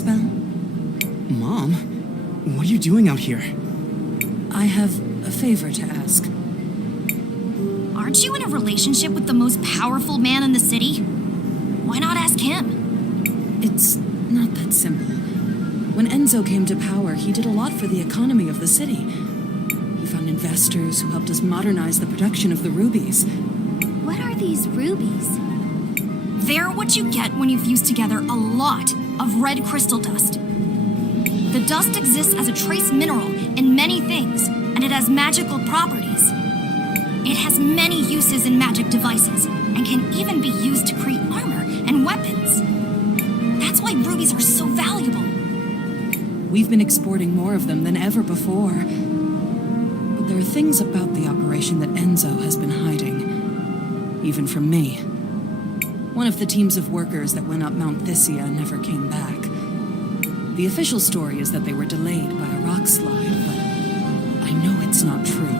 Bell? Mom? What are you doing out here? I have a favor to ask. Aren't you in a relationship with the most powerful man in the city? Why not ask him? It's not that simple. When Enzo came to power, he did a lot for the economy of the city. He found investors who helped us modernize the production of the rubies. What are these rubies? They're what you get when you fuse together a lot of red crystal dust. The dust exists as a trace mineral in many things, and it has magical properties. It has many uses in magic devices, and can even be used to create armor and weapons. That's why rubies are so valuable. We've been exporting more of them than ever before. But there are things about the operation that Enzo has been hiding. Even from me. One of the teams of workers that went up Mount Thysia never came back. The official story is that they were delayed by a rock slide, but I know it's not true.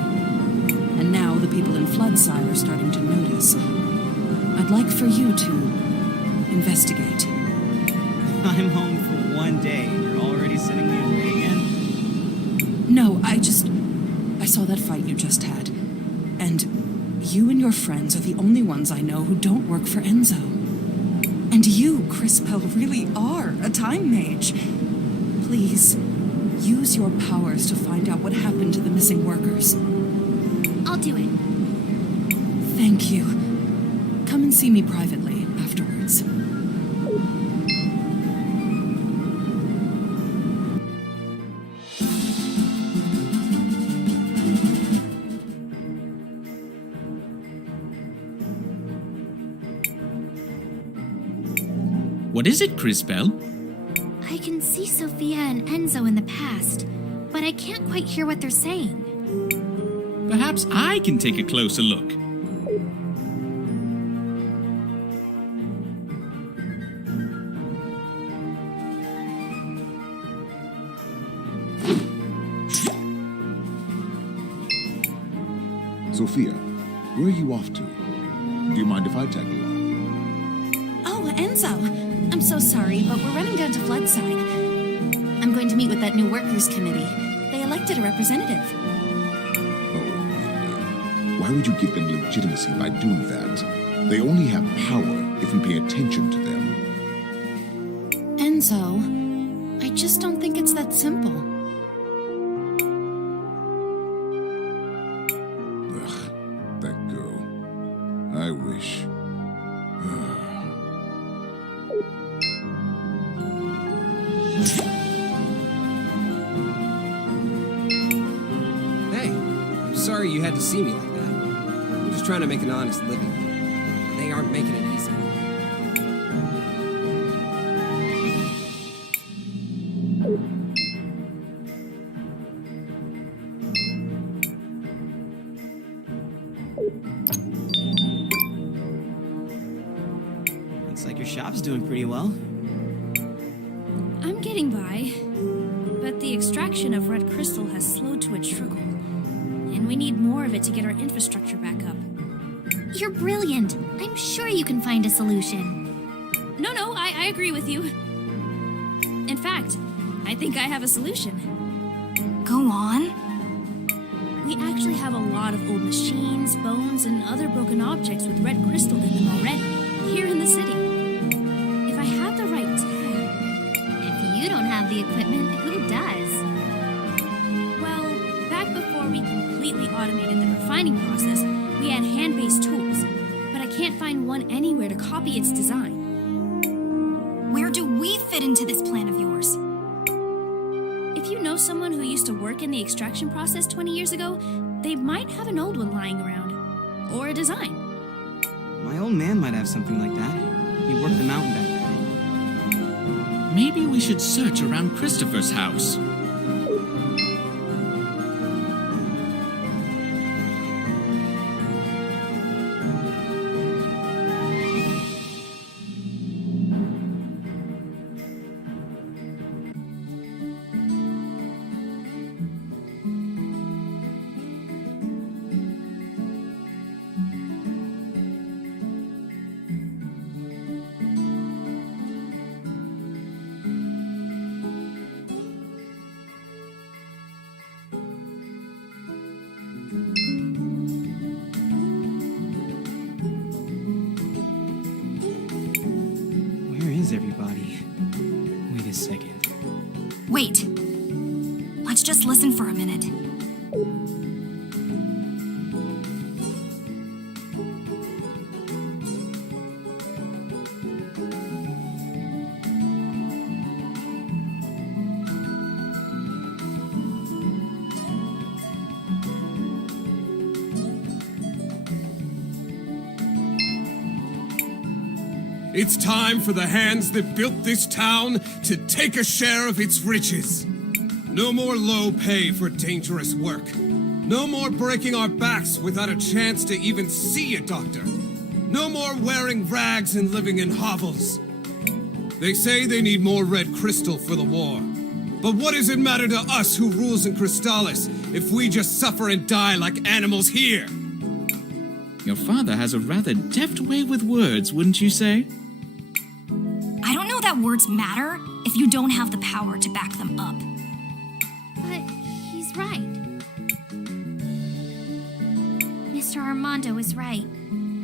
And now the people in Floodside are starting to notice. I'd like for you to investigate. I'm home for one day and you're already sending me away again? No, I saw that fight you just had. And you and your friends are the only ones I know who don't work for Enzo. And you, Cris Tales, really are a time mage. Please, use your powers to find out what happened to the missing workers. I'll do it. Thank you. Come and see me privately afterwards. What is it, Cris Tales? I can see Sophia and Enzo in the past, but I can't quite hear what they're saying. Perhaps I can take a closer look. Sophia, where are you off to? Do you mind if I tag along? Oh, Enzo. I'm so sorry, but we're running down to Floodside. I'm going to meet with that new workers' committee. They elected a representative. Oh, really? Why would you give them legitimacy by doing that? They only have power if we pay attention to them. Enzo, I just don't think it's that simple. Ugh, that girl. I wish. Hey, I'm sorry you had to see me like that. I'm just trying to make an honest living. They aren't making it easy. Looks like your shop's doing pretty well. I'm getting by, but the extraction of red crystal has slowed to a trickle, and we need more of it to get our infrastructure back up. You're brilliant. I'm sure you can find a solution. No, I agree with you. In fact, I think I have a solution. Go on. We actually have a lot of old machines, bones, and other broken objects with red crystal in them already, here in the city. If I had the right tech... If you don't have the equipment, who does? Well, back before we completely automated the refining process, we had hand-based tools, but I can't find one anywhere to copy its design. Where do we fit into this plan of yours? If you know someone who used to work in the extraction process 20 years ago, they might have an old one lying around. Or a design. My old man might have something like that. He worked the mountain back then. Maybe we should search around Christopher's house. Wait. Let's just listen for a minute. It's time for the hands that built this town to take a share of its riches. No more low pay for dangerous work. No more breaking our backs without a chance to even see a doctor. No more wearing rags and living in hovels. They say they need more red crystal for the war. But what does it matter to us who rules in Crystalis if we just suffer and die like animals here? Your father has a rather deft way with words, wouldn't you say? I don't know that words matter if you don't have the power to back them up. But he's right. Mr. Armando is right.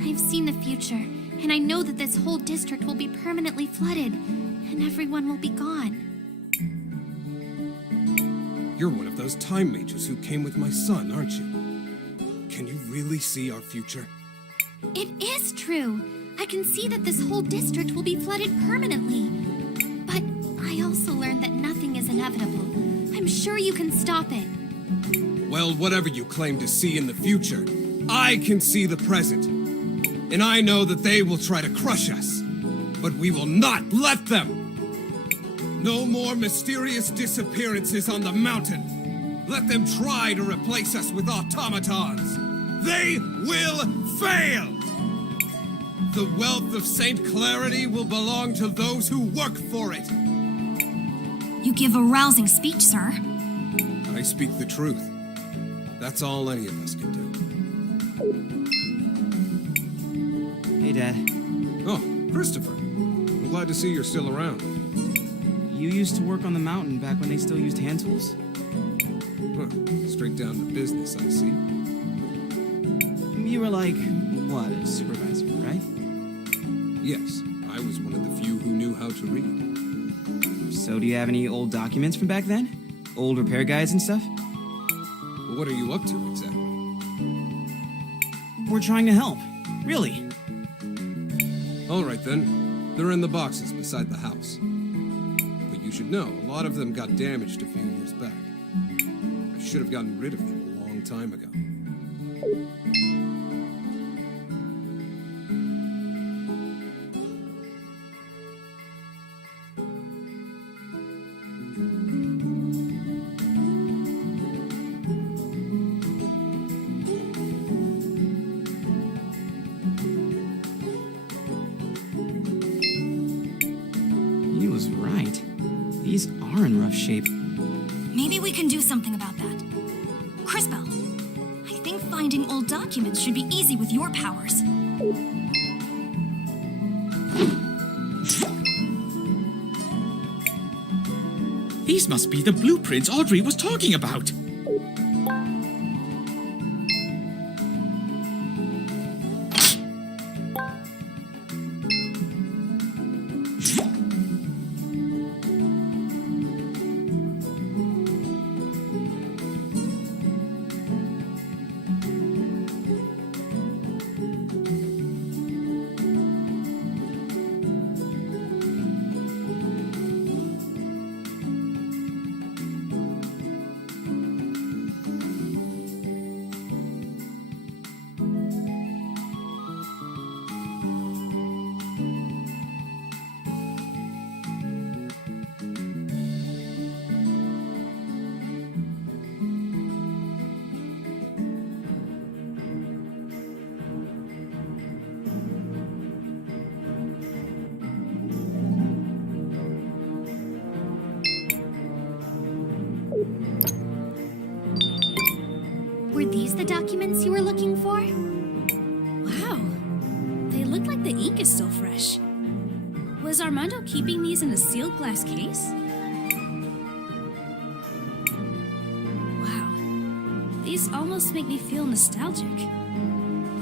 I've seen the future, and I know that this whole district will be permanently flooded, and everyone will be gone. You're one of those time mages who came with my son, aren't you? Can you really see our future? It is true. I can see that this whole district will be flooded permanently. But I also learned that nothing is inevitable. I'm sure you can stop it. Well, whatever you claim to see in the future, I can see the present. And I know that they will try to crush us. But we will not let them! No more mysterious disappearances on the mountain. Let them try to replace us with automatons. They will fail! The wealth of Saint Clarity will belong to those who work for it. You give a rousing speech, sir. I speak the truth. That's all any of us can do. Hey, Dad. Oh, Christopher. I'm glad to see you're still around. You used to work on the mountain back when they still used hand tools? Huh, straight down to business, I see. You were like, what, a supervisor, right? Yes, I was one of the few who knew how to read. So do you have any old documents from back then? Old repair guides and stuff? Well, what are you up to exactly? We're trying to help. Really. All right then. They're in the boxes beside the house. But you should know, a lot of them got damaged a few years back. I should have gotten rid of them a long time ago. He was right. These are in rough shape. Maybe we can do something about that. Crispell, I think finding old documents should be easy with your powers. These must be the blueprints Audrey was talking about. Were these the documents you were looking for? Wow. They look like the ink is still fresh. Was Armando keeping these in a sealed glass case? Wow. These almost make me feel nostalgic.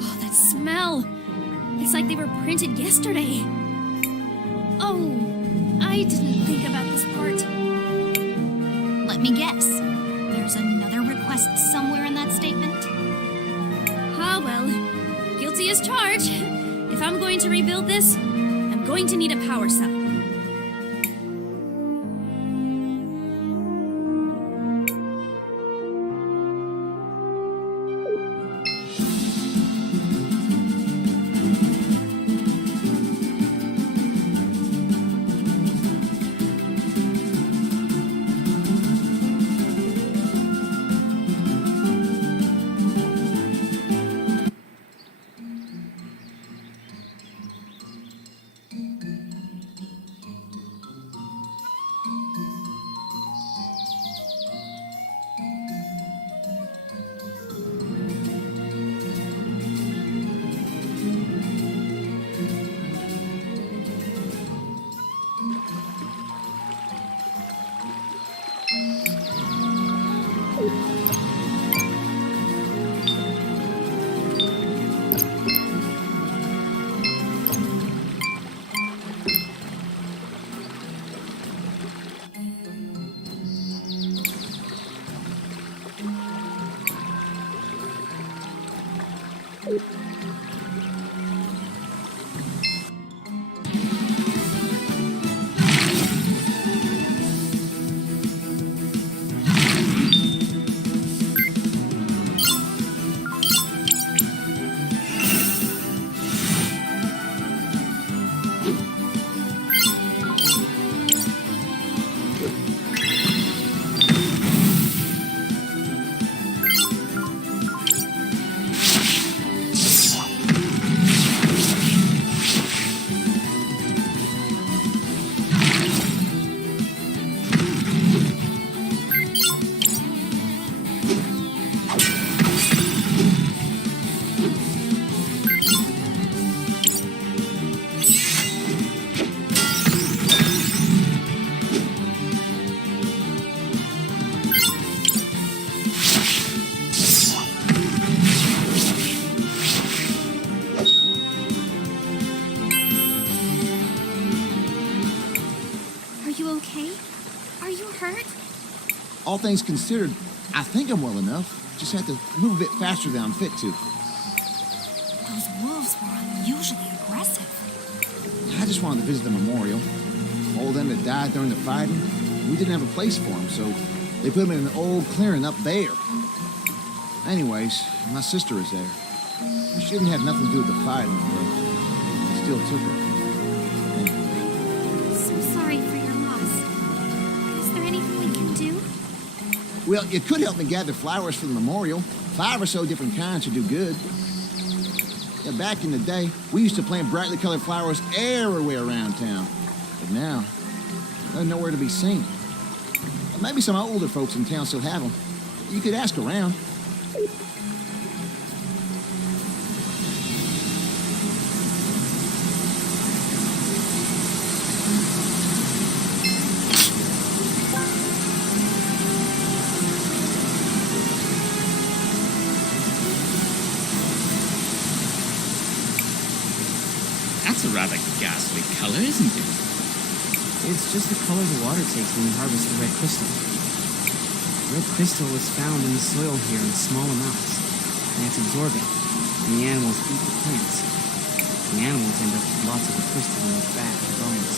Oh, that smell! It's like they were printed yesterday. Oh, I didn't think about this part. Let me guess. There's another request somewhere in that statement? Ah, well. Guilty as charged. If I'm going to rebuild this, I'm going to need a power cell. All things considered, I think I'm well enough. Just have to move a bit faster than I'm fit to. Those wolves were unusually aggressive. I just wanted to visit the memorial. All of them that died during the fighting, we didn't have a place for them, so they put them in an old clearing up there. Anyways, my sister is there. She didn't have nothing to do with the fighting, but they still took her. So sorry for your loss. Is there anything we can do? Well, you could help me gather flowers for the memorial. 5 or so different kinds would do good. Yeah, back in the day, we used to plant brightly colored flowers everywhere around town. But now, they're nowhere to be seen. Maybe some older folks in town still have them. You could ask around. That's a rather ghastly color, isn't it? It's just the color the water takes when you harvest the red crystal. Red crystal is found in the soil here in small amounts, and it's absorbent, and the animals eat the plants. The animals end up with lots of the crystal in their fat and bones.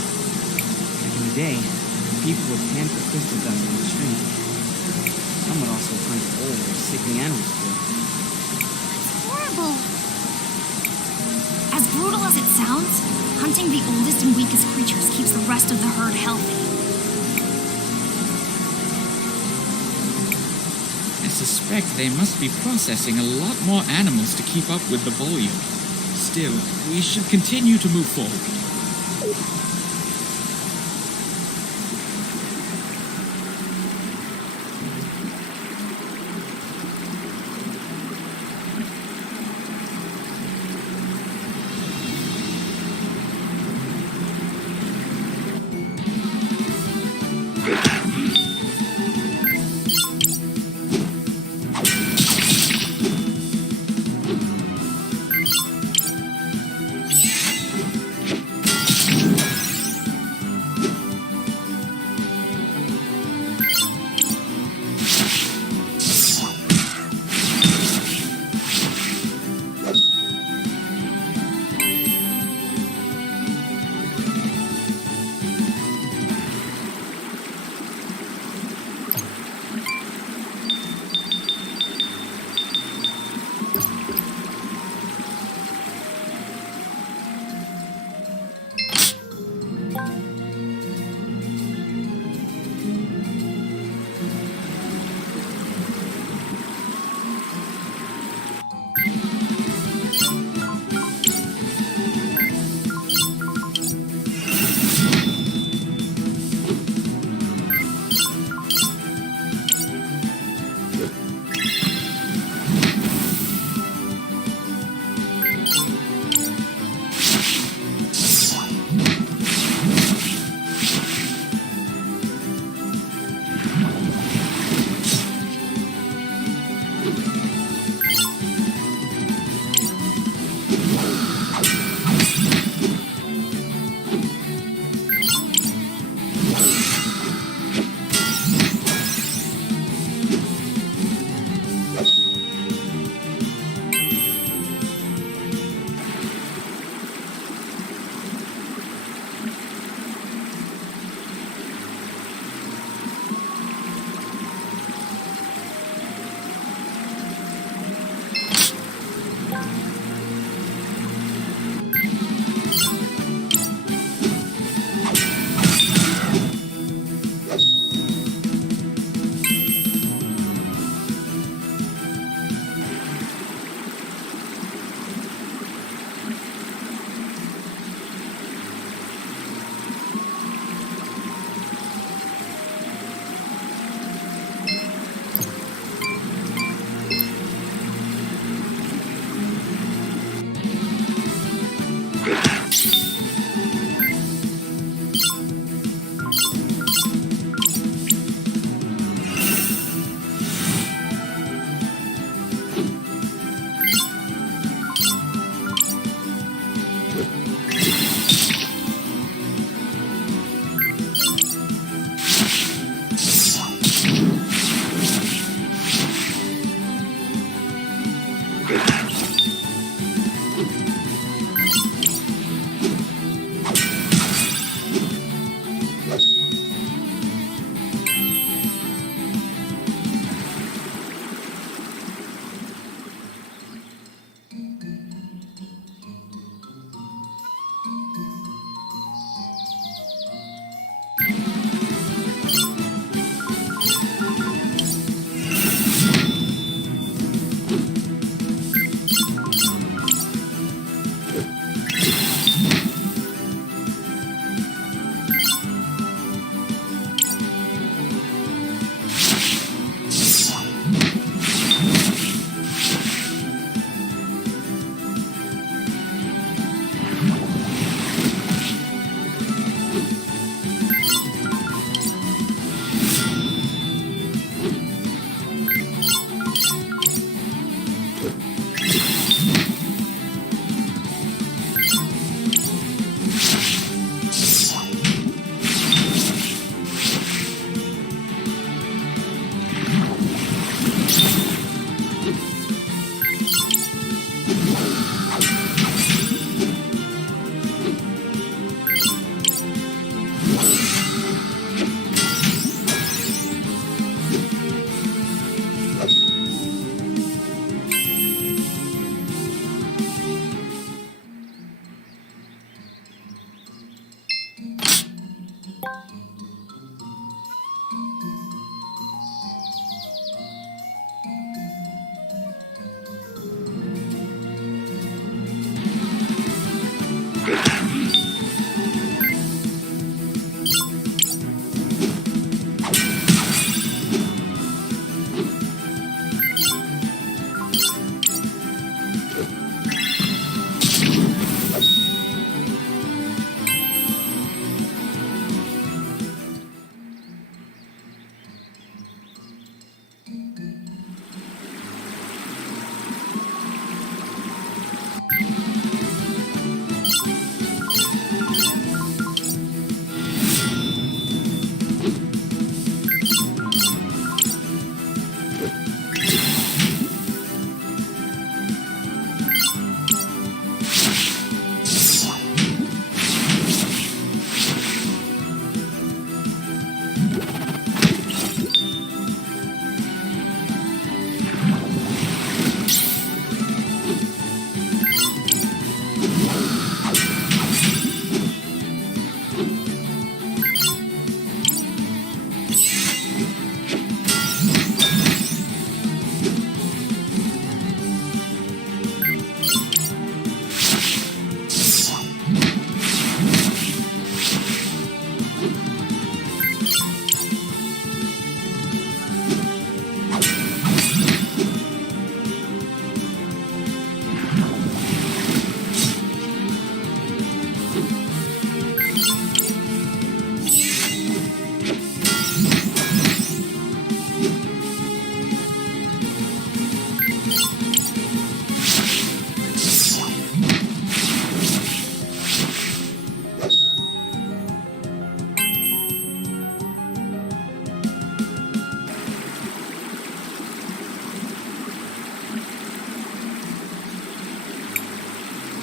Back in the day, people would pan for crystal dust in the stream. Some would also hunt old or sickly animals for it. That's horrible. As brutal as it sounds, hunting the oldest and weakest creatures keeps the rest of the herd healthy. I suspect they must be processing a lot more animals to keep up with the volume. Still, we should continue to move forward.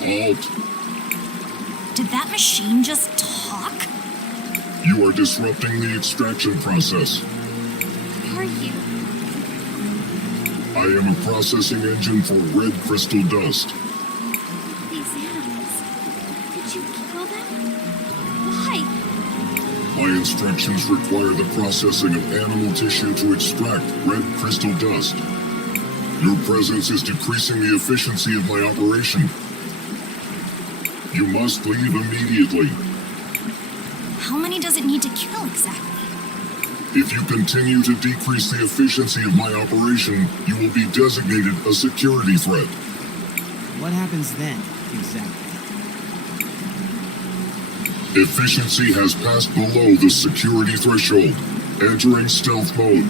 Halt! Did that machine just talk? You are disrupting the extraction process. Are you? I am a processing engine for red crystal dust. These animals. Did you kill them? Why? My instructions require the processing of animal tissue to extract red crystal dust. Your presence is decreasing the efficiency of my operation. You must leave immediately. How many does it need to kill exactly? If you continue to decrease the efficiency of my operation, you will be designated a security threat. What happens then, exactly? Efficiency has passed below the security threshold. Entering stealth mode.